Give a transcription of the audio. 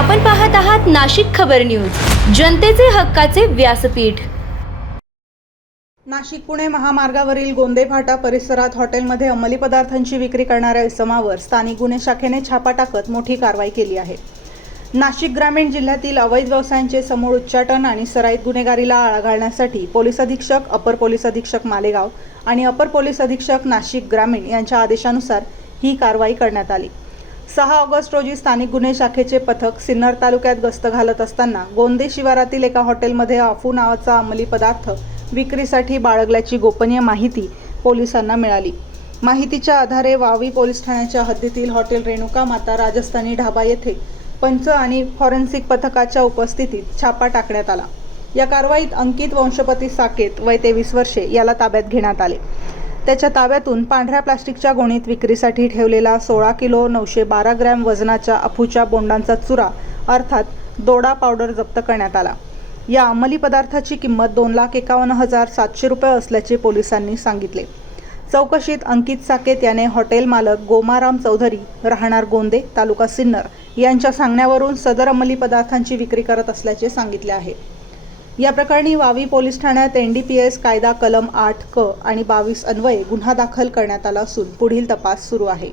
आपण पाहत आहात नाशिक खबर न्यूज, जनतेचे हक्काचे व्यासपीठ। नाशिक पुणे महामार्गावरील गोंदे फाटा परिसरात हॉटेलमध्ये अंमली पदार्थांची विक्री करणाऱ्या इसमावर स्थानिक गुन्हे शाखेने छापा टाकत मोठी कारवाई केली आहे। नाशिक ग्रामीण जिल्ह्यातील अवैध व्यवसायांचे समूळ उच्चाटन आणि सराईत गुन्हेगारीला आळा घालण्यासाठी पोलीस अधीक्षक, अपर पोलीस अधीक्षक मालेगाव आणि अपर पोलीस अधीक्षक नाशिक ग्रामीण यांच्या आदेशानुसार ही कारवाई करण्यात आली। 6 ऑगस्ट रोजी स्थानिक गुन्हे शाखेचे पथक सिन्नर तालुक्यात गस्त घालत असताना गोंदे शिवारातील एका हॉटेलमध्ये अफू नावाचा अंमली पदार्थ विक्रीसाठी बाळगल्याची गोपनीय माहिती पोलिसांना मिळाली। माहितीच्या आधारे वावी पोलीस ठाण्याच्या हद्दीतील हॉटेल रेणुका माता राजस्थानी ढाबा येथे पंच आणि फॉरेन्सिक पथकाच्या उपस्थितीत छापा टाकण्यात आला। या कारवाईत अंकित वंशपती साकेत वय 23 वर्षे याला ताब्यात घेण्यात आले। त्याच्या ताब्यातून पांढऱ्या प्लास्टिकच्या गोणीत विक्रीसाठी ठेवलेला 16 किलो 912 ग्रॅम वजनाच्या अफूच्या बोंडांचा चुरा अर्थात दोडा पावडर जप्त करण्यात आला। या अंमली पदार्थाची किंमत 2,51,700 रुपये असल्याचे पोलिसांनी सांगितले। चौकशीत अंकित साकेत याने हॉटेल मालक गोमाराम चौधरी राहणार गोंदे तालुका सिन्नर यांच्या सांगण्यावरून सदर अंमली पदार्थांची विक्री करत असल्याचे सांगितले आहे। या प्रकरणी वावी पोलीस ठाण्यात NDPS कायदा कलम 8 क आणि 22 अन्वये गुन्हा दाखल करण्यात आला असून पुढील तपास सुरू आहे।